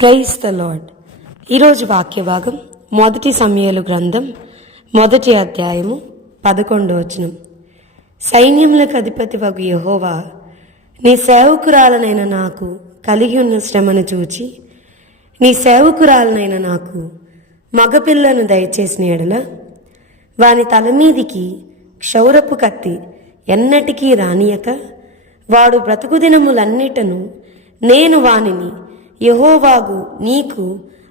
Praise the lord. ఈరోజు వాక్య భాగం 1 సమూయేలు గ్రంథం 1వ అధ్యాయము 11వ వచనం. సైన్యములకు అధిపతి వగు యెహోవా, నీ సేవకురాలనైన నాకు కలిగి ఉన్న శ్రమను చూచి నీ సేవకురాలనైన నాకు మగపిల్లను దయచేసిన ఎడల వాని తల మీదికి క్షౌరపు కత్తి ఎన్నటికీ రానియక వాడు బ్రతుకు దినములన్నిటను నేను వానిని యెహోవాగు నీకు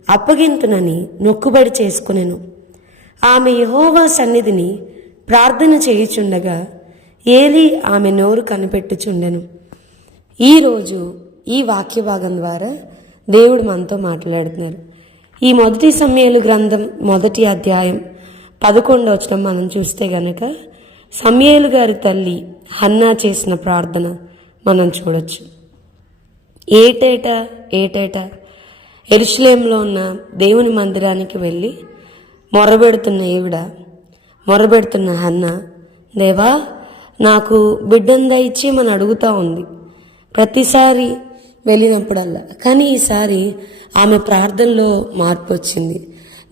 అప్పగింతునని మొక్కుబడి చేసుకునెను. ఆమె యెహోవా సన్నిధిని ప్రార్థన చేయుచుండగా ఏలీ ఆమె నోరు కనిపెట్టుచుండెను. ఈరోజు ఈ వాక్య భాగం ద్వారా దేవుడు మనతో మాట్లాడుతున్నారు. ఈ 1 సమూయేలు గ్రంథం 1వ అధ్యాయం 11వ వచనం మనం చూస్తే గనక సమూయేలు గారి తల్లి హన్నా చేసిన ప్రార్థన మనం చూడొచ్చు. ఏటేటా యెరూషలేములో ఉన్న దేవుని మందిరానికి వెళ్ళి మొరబెడుతున్న హన్నా, దేవా నాకు బిడ్డను దయచేయమని అడుగుతూ ఉంది ప్రతిసారి వెళ్ళినప్పుడల్లా. కానీ ఈసారి ఆమె ప్రార్థనలో మార్పు వచ్చింది.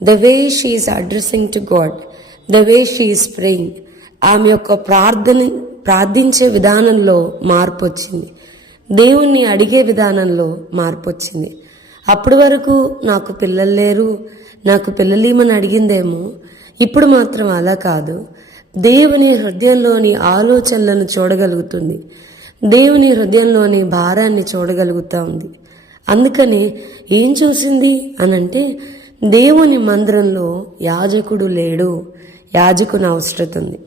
The way she is addressing to God, the way she is praying, ఆమె యొక్క ప్రార్థించే విధానంలో మార్పు వచ్చింది. దేవుణ్ణి అడిగే విధానంలో మార్పు వచ్చింది. అప్పటి వరకు నాకు పిల్లలు లేరు, నాకు పిల్లలేమని అడిగిందేమో, ఇప్పుడు మాత్రం అలా కాదు. దేవుని హృదయంలోని ఆలోచనలను చూడగలుగుతుంది, దేవుని హృదయంలోని భారాన్ని చూడగలుగుతూ ఉంది. అందుకని ఏం చూసింది అనంటే, దేవుని మందిరంలో యాజకుడు లేడు, యాజకుని అవసరం ఉంది.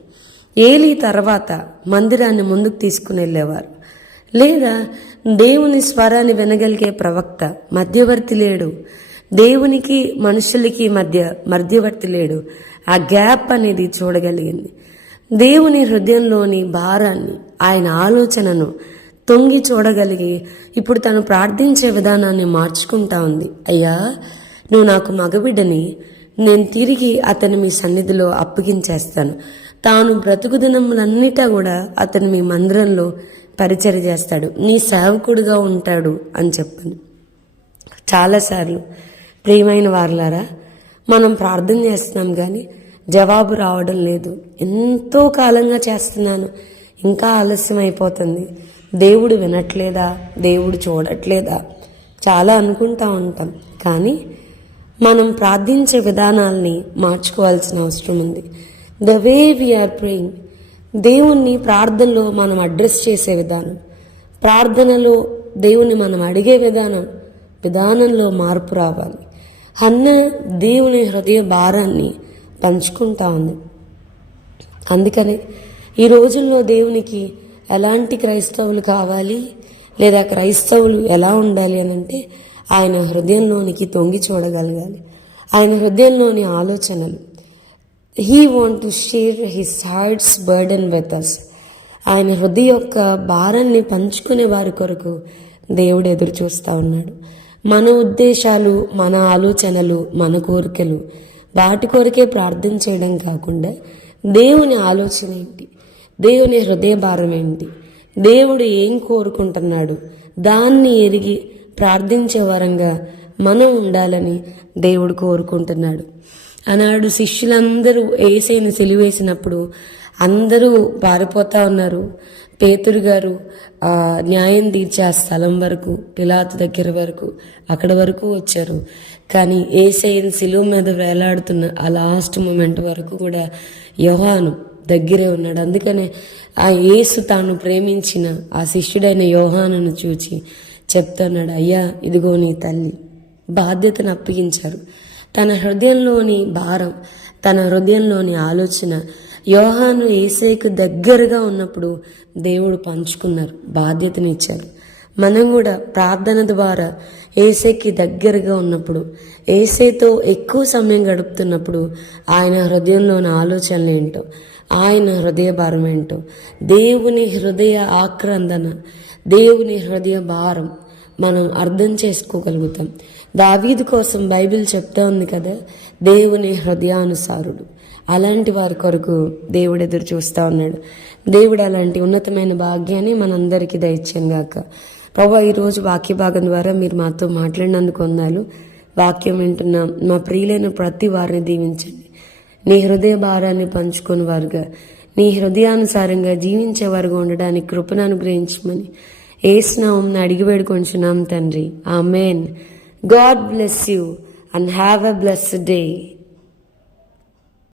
ఏలీ తర్వాత మందిరాన్ని ముందుకు తీసుకుని వెళ్ళేవారు. లేదా దేవుని స్వరాన్ని వినగలిగే ప్రవక్త, మధ్యవర్తి లేడు, దేవునికి మనుషులకి మధ్యవర్తి లేడు. ఆ గ్యాప్ అనేది చూడగలిగింది. దేవుని హృదయంలోని భారాన్ని, ఆయన ఆలోచనను తొంగి చూడగలిగి ఇప్పుడు తను ప్రార్థించే విధానాన్ని మార్చుకుంటా ఉంది. అయ్యా, నువ్వు నాకు మగబిడ్డని, నేను తిరిగి అతను మీ సన్నిధిలో అప్పగించేస్తాను. తాను బ్రతుకు దినములన్నిటా కూడా అతను మీ మందిరంలో పరిచర్య చేస్తాడు, నీ సేవకుడుగా ఉంటాడు అని చెప్పాను. చాలాసార్లు ప్రియమైన వారులారా, మనం ప్రార్థన చేస్తున్నాం కానీ జవాబు రావడం లేదు. ఎంతో కాలంగా చేస్తున్నాను, ఇంకా ఆలస్యం అయిపోతుంది, దేవుడు వినట్లేదా, దేవుడు చూడట్లేదా, చాలా అనుకుంటా ఉంటాం. కానీ మనం ప్రార్థించే విధానాల్ని మార్చుకోవాల్సిన అవసరం ఉంది. ద వే వీఆర్ ప్రేయింగ్, దేవుణ్ణి ప్రార్థనలో మనం అడ్రస్ చేసే విధానం, ప్రార్థనలో దేవుణ్ణి మనం అడిగే విధానంలో మార్పు రావాలి. హన్నా దేవుని హృదయ భారాన్ని పంచుకుంటా ఉంది. అందుకని ఈ రోజుల్లో దేవునికి ఎలాంటి క్రైస్తవులు కావాలి, లేదా క్రైస్తవులు ఎలా ఉండాలి అని అంటే, ఆయన హృదయంలోనికి తొంగి చూడగలగాలి. ఆయన హృదయంలోని ఆలోచనలు, He want to share his heart's burden with us. ఆయన హృదయ యొక్క భారాన్ని పంచుకునే వారి కొరకు దేవుడు ఎదురు చూస్తూ ఉన్నాడు. మన ఉద్దేశాలు, మన ఆలోచనలు, మన కోరికలు, వాటి కొరకే ప్రార్థన చేయడం కాకుండా దేవుని ఆలోచన ఏంటి, దేవుని హృదయ భారం ఏంటి, దేవుడు ఏం కోరుకుంటున్నాడు, దాన్ని ఎరిగి ప్రార్థించే వరంగా మనం ఉండాలని దేవుడు కోరుకుంటున్నాడు. ఆనాడు శిష్యులందరూ యేసుని సిలువేసినప్పుడు అందరూ పారిపోతా ఉన్నారు. పేతురు గారు న్యాయం తీర్చే ఆ స్థలం వరకు, పిలాతు దగ్గర వరకు, అక్కడ వరకు వచ్చారు. కానీ యేసయ్యను సిలువ మీద వేలాడుతున్న ఆ లాస్ట్ మూమెంట్ వరకు కూడా యోహాను దగ్గరే ఉన్నాడు. అందుకనే ఆ యేసు తాను ప్రేమించిన ఆ శిష్యుడైన యోహానును చూచి చెప్తున్నాడు, అయ్యా ఇదిగో నీ తల్లి. బాధ్యతను అప్పగించారు. తన హృదయంలోని భారం, తన హృదయంలోని ఆలోచన యోహాను యేసయ్యకు దగ్గరగా ఉన్నప్పుడు దేవుడు పంచుకున్నారు, బాధ్యతనిచ్చారు. మనం కూడా ప్రార్థన ద్వారా యేసయ్యకి దగ్గరగా ఉన్నప్పుడు, యేసయ్యతో ఎక్కువ సమయం గడుపుతున్నప్పుడు ఆయన హృదయంలోని ఆలోచనలు ఏంటో, ఆయన హృదయ భారం ఏంటో, దేవుని హృదయ ఆక్రందన, దేవుని హృదయ భారం మనం అర్థం చేసుకోగలుగుతాం. దావీదు కోసం బైబిల్ చెప్తా ఉంది కదా, దేవుని హృదయానుసారుడు. అలాంటి వారి కొరకు దేవుడు ఎదురు చూస్తూ ఉన్నాడు. దేవుడు అలాంటి ఉన్నతమైన భాగ్యాన్ని మనందరికీ దయచేయను గాక. ప్రభా ఈరోజు వాక్య భాగం ద్వారా మీరు మాతో మాట్లాడినందుకు వందనాలు. వాక్యం వింటున్న మా ప్రియులైన ప్రతి వారిని దీవించండి. నీ హృదయ భారాన్ని పంచుకొని వారుగా, నీ హృదయానుసారంగా జీవించేవారుగా ఉండడానికి కృపను అనుగ్రహించమని యేసు నామమున అడిగి వేడుకొంచున్నాం తండ్రి. Amen. God bless you and have a blessed day.